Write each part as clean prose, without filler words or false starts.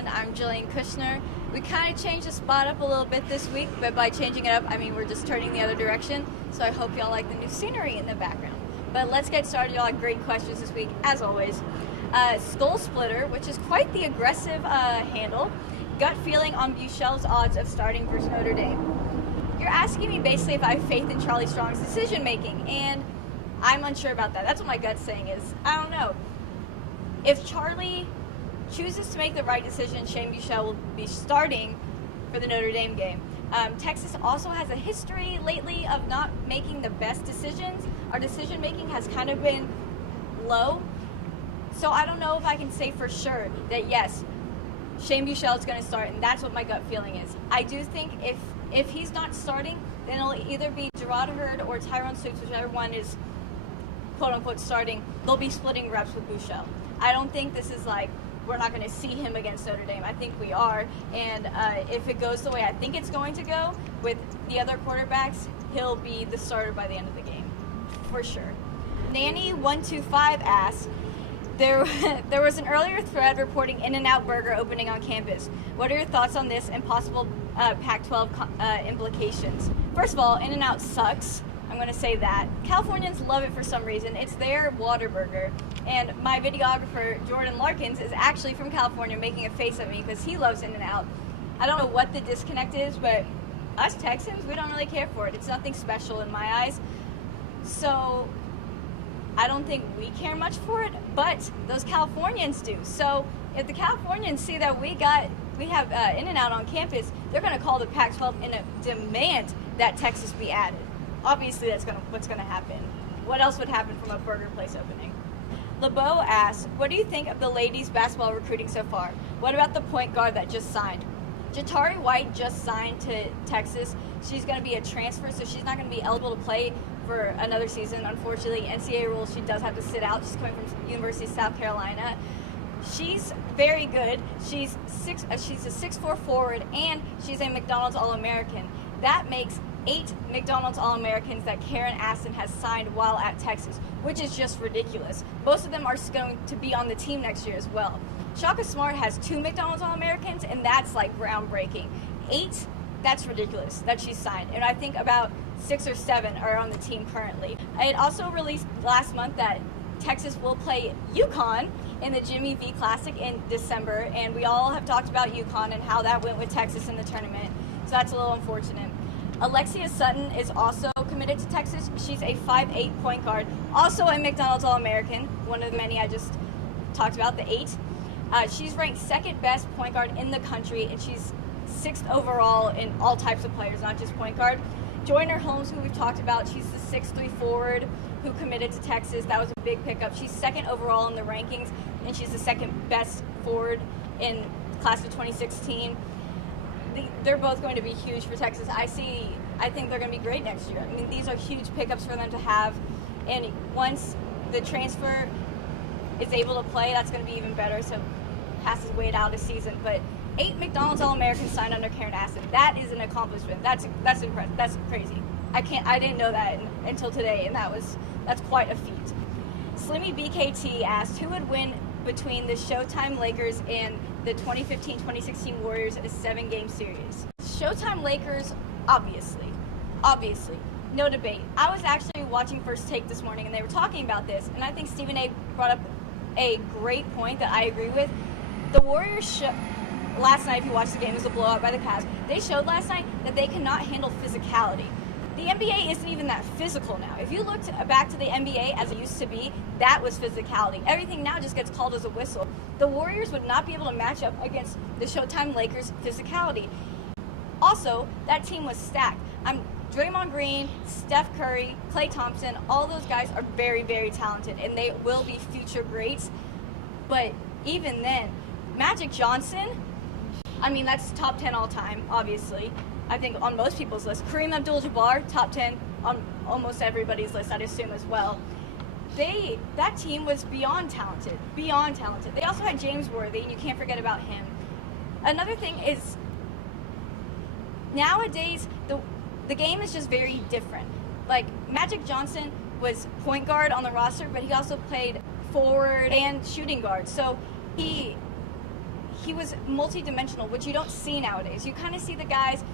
everyone. I'm Jillian Kushner. We kind of changed the spot up a little bit this week, but by changing it up, I mean we're just turning the other direction. So I hope y'all like the new scenery in the background. But let's get started. Y'all had great questions this week, as always. Skull Splitter, which is quite the aggressive handle. Gut feeling on Buechele's odds of starting versus Notre Dame. You're asking me basically if I have faith in Charlie Strong's decision making, and I'm unsure about that. That's what my gut's saying is, I don't know. If Charlie chooses to make the right decision, Shane Buechele will be starting for the Notre Dame game. Texas also has a history lately of not making the best decisions. Our decision making has kind of been low. So I don't know if I can say for sure that yes, Shane Buechele is going to start, and that's what my gut feeling is. I do think if he's not starting, then it'll either be Gerard Hurd or Tyrone Stoops, whichever one is quote-unquote starting. They'll be splitting reps with Buechele. I don't think this is like we're not going to see him against Notre Dame. I think we are, and if it goes the way I think it's going to go with the other quarterbacks, he'll be the starter by the end of the game, for sure. Nanny125 asks, There was an earlier thread reporting In-N-Out Burger opening on campus. What are your thoughts on this and possible Pac-12 implications? First of all, In-N-Out sucks. I'm going to say that. Californians love it for some reason. It's their Whataburger. And my videographer, Jordan Larkins, is actually from California making a face at me because he loves In-N-Out. I don't know what the disconnect is, but us Texans, we don't really care for it. It's nothing special in my eyes. So I don't think we care much for it, but those Californians do. So if the Californians see that we have In-N-Out on campus, they're going to call the Pac-12 and demand that Texas be added. Obviously, that's what's going to happen. What else would happen from a burger place opening? LeBeau asks, what do you think of the ladies' basketball recruiting so far? What about the point guard that just signed? Jatari White just signed to Texas. She's going to be a transfer, so she's not going to be eligible to play for another season. Unfortunately, NCAA rules, she does have to sit out. She's coming from University of South Carolina. She's very good. She's a 6'4" forward, and she's a McDonald's All-American. That makes 8 McDonald's All-Americans that Karen Aston has signed while at Texas, which is just ridiculous. Most of them are going to be on the team next year as well. Shaka Smart has 2 McDonald's All-Americans, and that's like groundbreaking. 8, that's ridiculous that she's signed. And I think about 6 or 7 are on the team currently. It also released last month that Texas will play UConn in the Jimmy V Classic in December, and we all have talked about UConn and how that went with Texas in the tournament, so that's a little unfortunate. Alexia Sutton is also committed to Texas. She's a 5'8" point guard, also a McDonald's All-American, one of the many I just talked about, the 8. She's ranked second best point guard in the country, and she's 6th overall in all types of players, not just point guard. Joyner Holmes, who we've talked about, she's the 6'3" forward who committed to Texas. That was a big pickup. She's 2nd overall in the rankings, and she's the 2nd best forward in class of 2016. They're both going to be huge for Texas. I think they're going to be great next year. I mean, these are huge pickups for them to have, and once the transfer is able to play, that's going to be even better. So has to wait out a season, but 8 McDonald's All-Americans signed under Karen Aston. That is an accomplishment. That's impressive. That's crazy. I didn't know that until today, and that's quite a feat. Slimmy BKT asked, who would win between the Showtime Lakers and the 2015-2016 Warriors in a 7-game series? Showtime Lakers, obviously, no debate. I was actually watching First Take this morning, and they were talking about this, and I think Stephen A. brought up a great point that I agree with. The Warriors last night, if you watched the game, it was a blowout by the Cavs. They showed last night that they cannot handle physicality. The NBA isn't even that physical now. If you looked back to the NBA as it used to be, that was physicality. Everything now just gets called as a whistle. The Warriors would not be able to match up against the Showtime Lakers' physicality. Also, that team was stacked. Draymond Green, Steph Curry, Klay Thompson, all those guys are very, very talented, and they will be future greats. But even then, Magic Johnson, I mean, that's top 10 all time, obviously. I think on most people's list. Kareem Abdul-Jabbar, top 10 on almost everybody's list, I'd assume as well. That team was beyond talented. They also had James Worthy, and you can't forget about him. Another thing is, nowadays, the game is just very different. Like, Magic Johnson was point guard on the roster, but he also played forward and shooting guard. So he he was multi-dimensional, which you don't see nowadays. You kind of see the guys,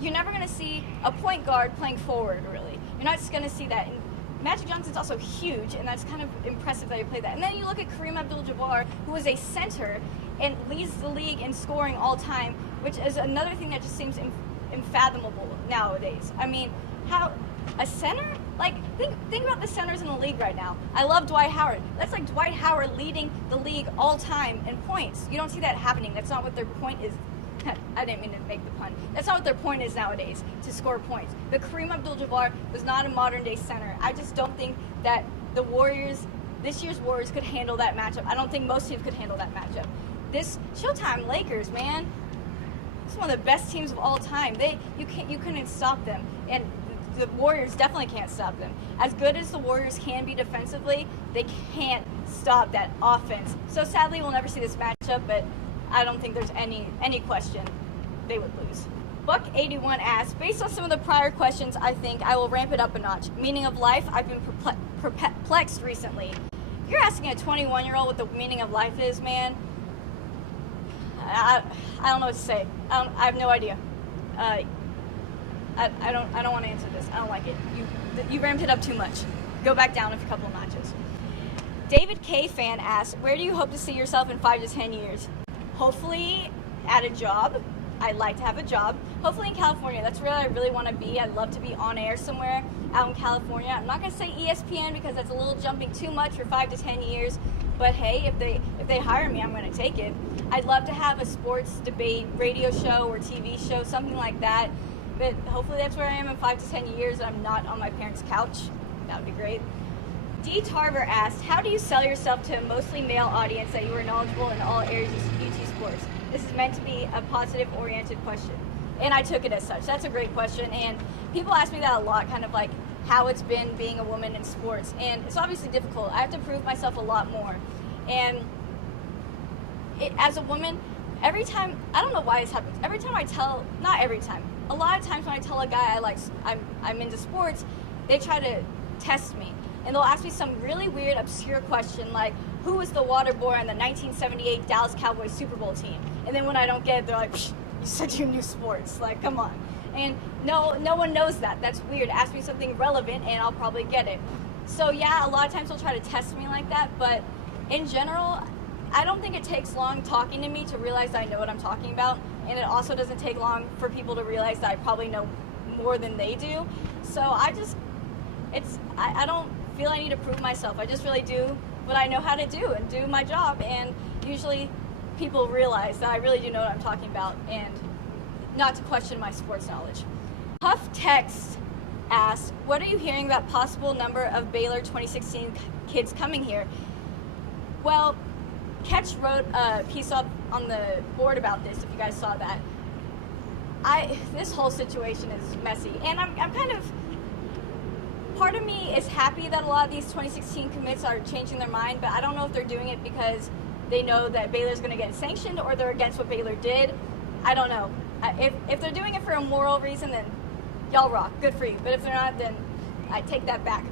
you're never going to see a point guard playing forward, really. You're not just going to see that. And Magic Johnson's also huge, and that's kind of impressive that he played that. And then you look at Kareem Abdul-Jabbar, who was a center and leads the league in scoring all time, which is another thing that just seems unfathomable nowadays. I mean, how a center? Like, think about the centers in the league right now. I love Dwight Howard. That's like Dwight Howard leading the league all time in points. You don't see that happening. That's not what their point is. I didn't mean to make the pun. That's not what their point is nowadays, to score points. But Kareem Abdul-Jabbar was not a modern-day center. I just don't think that the Warriors, this year's Warriors, could handle that matchup. I don't think most teams could handle that matchup. This Showtime Lakers, man, it's one of the best teams of all time. You couldn't stop them, and the Warriors definitely can't stop them. As good as the Warriors can be defensively, they can't stop that offense. So sadly, we'll never see this matchup, but I don't think there's any question they would lose. Buck81 asks, based on some of the prior questions, I think I will ramp it up a notch. Meaning of life, I've been perplexed recently. You're asking a 21-year-old what the meaning of life is, man. I don't know what to say. I have no idea. I don't want to answer this. I don't like it. You ramped it up too much. Go back down a couple of notches. David K. Fan asks, where do you hope to see yourself in 5 to 10 years? Hopefully at a job. I'd like to have a job. Hopefully in California. That's where I really want to be. I'd love to be on air somewhere out in California. I'm not going to say ESPN because that's a little jumping too much for 5 to 10 years. But hey, if they hire me, I'm going to take it. I'd love to have a sports debate radio show or TV show, something like that. But hopefully that's where I am in 5 to 10 years. I'm not on my parents' couch. That would be great. D. Tarver asked, how do you sell yourself to a mostly male audience that you are knowledgeable in all areas of UT sports? This is meant to be a positive-oriented question. And I took it as such. That's a great question. And people ask me that a lot, kind of like how it's been being a woman in sports. And it's obviously difficult. I have to prove myself a lot more. And as a woman, every time, I don't know why this happens. Every time I tell, not every time, a lot of times when I tell a guy I'm into sports, they try to test me. And they'll ask me some really weird, obscure question like, who was the water boy on the 1978 Dallas Cowboys Super Bowl team? And then when I don't get it, they're like, you said you knew sports. Like, come on. And no one knows that. That's weird. Ask me something relevant and I'll probably get it. So yeah, a lot of times they'll try to test me like that. But in general, I don't think it takes long talking to me to realize that I know what I'm talking about. And it also doesn't take long for people to realize that I probably know more than they do. So I don't feel I need to prove myself. I just really do what I know how to do and do my job. And usually people realize that I really do know what I'm talking about and not to question my sports knowledge. Huff Text asked, what are you hearing about possible number of Baylor 2016 kids coming here? Well, Ketch wrote a piece up on the board about this, if you guys saw that. This whole situation is messy, and I'm kind of, part of me is happy that a lot of these 2016 commits are changing their mind, but I don't know if they're doing it because they know that Baylor's going to get sanctioned or they're against what Baylor did. I don't know. If they're doing it for a moral reason, then y'all rock. Good for you. But if they're not, then I take that back.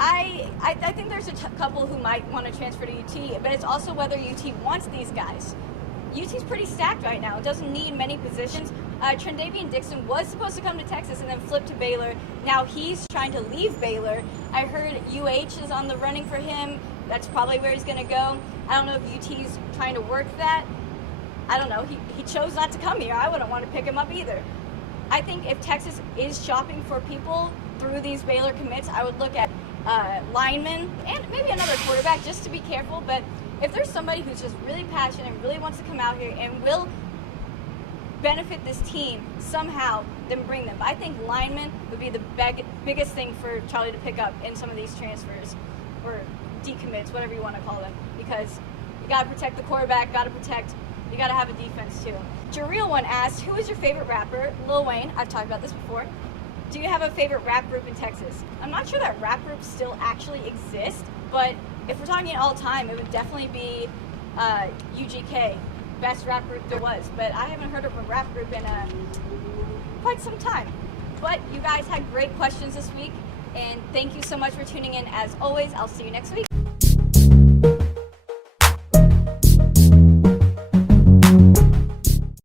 I think there's a couple who might want to transfer to UT, but it's also whether UT wants these guys. UT's pretty stacked right now. It doesn't need many positions. Trendavian Dixon was supposed to come to Texas and then flip to Baylor. Now he's trying to leave Baylor. I heard UH is on the running for him. That's probably where he's going to go. I don't know if UT's trying to work that. I don't know. He chose not to come here. I wouldn't want to pick him up either. I think if Texas is shopping for people through these Baylor commits, I would look at linemen and maybe another quarterback just to be careful. But if there's somebody who's just really passionate and really wants to come out here and will benefit this team somehow, then bring them. But I think linemen would be the biggest thing for Charlie to pick up in some of these transfers or decommits, whatever you want to call them, because you got to protect the quarterback, you got to have a defense too. Jareal one asked, who is your favorite rapper? Lil Wayne. I've talked about this before. Do you have a favorite rap group in Texas? I'm not sure that rap groups still actually exist, but if we're talking all time, it would definitely be UGK, best rap group there was. But I haven't heard of a rap group in quite some time. But you guys had great questions this week, and thank you so much for tuning in. As always, I'll see you next week.